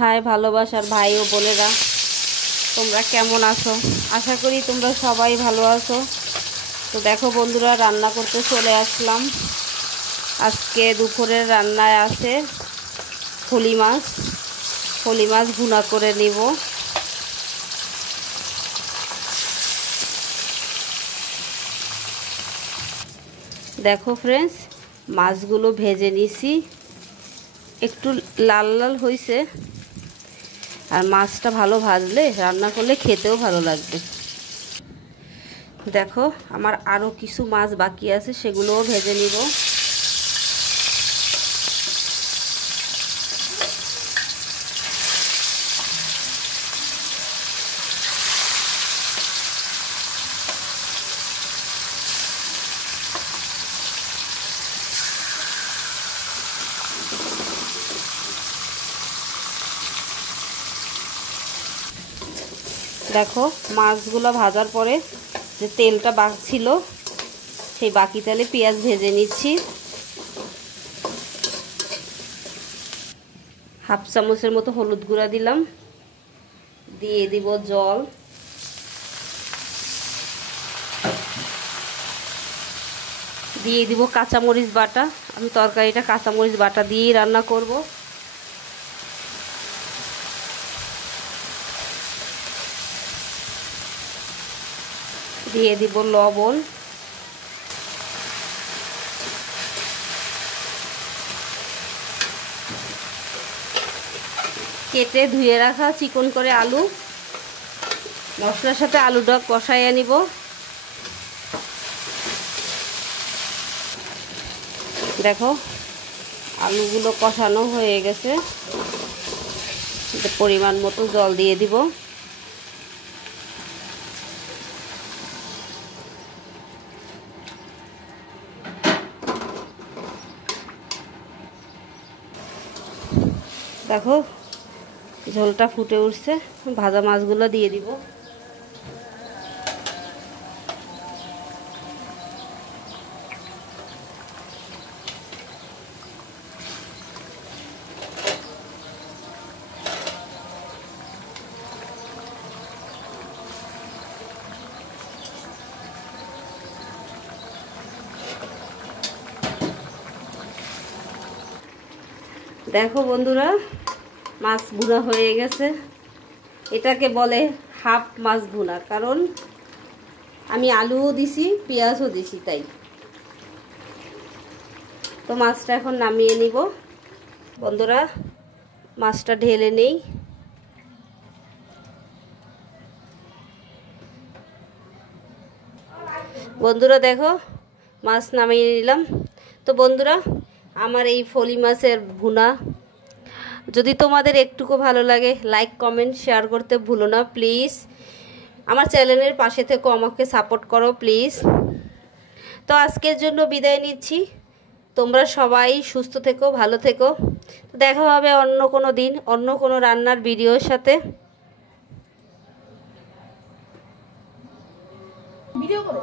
High ভালোবাসার ভাই ও বোনেরা, তোমরা কেমন আছো? আশা করি তোমরা সবাই ভালো আছো। তো দেখো বন্ধুরা, রান্না করতে চলে আসলাম। আজকে দুপুরের রান্নায় আছে ফলি মাছ ভুনা করে নিব। দেখো ফ্রেন্ডস, মাছগুলো ভেজে নিছি, একটু লাল লাল হয়েছে। আর মাছটা ভালো ভাজলে রান্না করলে খেতেও ভালো লাগবে। দেখো আমার আরও কিছু মাছ বাকি আছে, সেগুলোও ভেজে নিব। দেখো মাছগুলো ভাজার পরে যে তেলটা বাকি ছিল, সেই বাকি তেলে পেঁয়াজ ভেজে নিচ্ছি। হাফ চামচের মতো হলুদ গুঁড়া দিলাম, দিয়ে দিব জল, দিয়ে দিব কাঁচামরিচ বাটা। আমি তরকারিটা কাঁচামরিচ বাটা দিয়েই রান্না করব। দিয়ে দিব লবণ, কেটে ধুয়ে রাখা চিকন করে আলু মশলার সাথে আলুটা কষাইয়ে নিব। দেখো আলুগুলো কষানো হয়ে গেছে, পরিমাণ মতো জল দিয়ে দিব। দেখো ঝোলটা ফুটে উঠছে, ভাজা মাছগুলো দিয়ে দিব। দেখো বন্ধুরা, মাছ ভুনা হয়ে গেছে। এটাকে বলে হাফ মাছ ভুনা, কারণ আমি আলুও দিছি পেঁয়াজও দিছি, তাই। তো মাছটা এখন নামিয়ে নিব। বন্ধুরা মাছটা ঢেলে নেই। বন্ধুরা দেখো মাছ নামিয়ে নিলাম। তো বন্ধুরা, আমার এই ফলি মাছের ভুনা যদি তোমাদের একটুকু ভালো লাগে, লাইক কমেন্ট শেয়ার করতে ভুলো না প্লিজ। আমার চ্যানেলের পাশে থেকো, আমাকে সাপোর্ট করো প্লিজ। তো আজকের জন্য বিদায় নিচ্ছি। তোমরা সবাই সুস্থ থেকো, ভালো থেকো। দেখা হবে অন্য কোনো দিন অন্য কোনো রান্নার ভিডিওর সাথে। ভিডিও করো।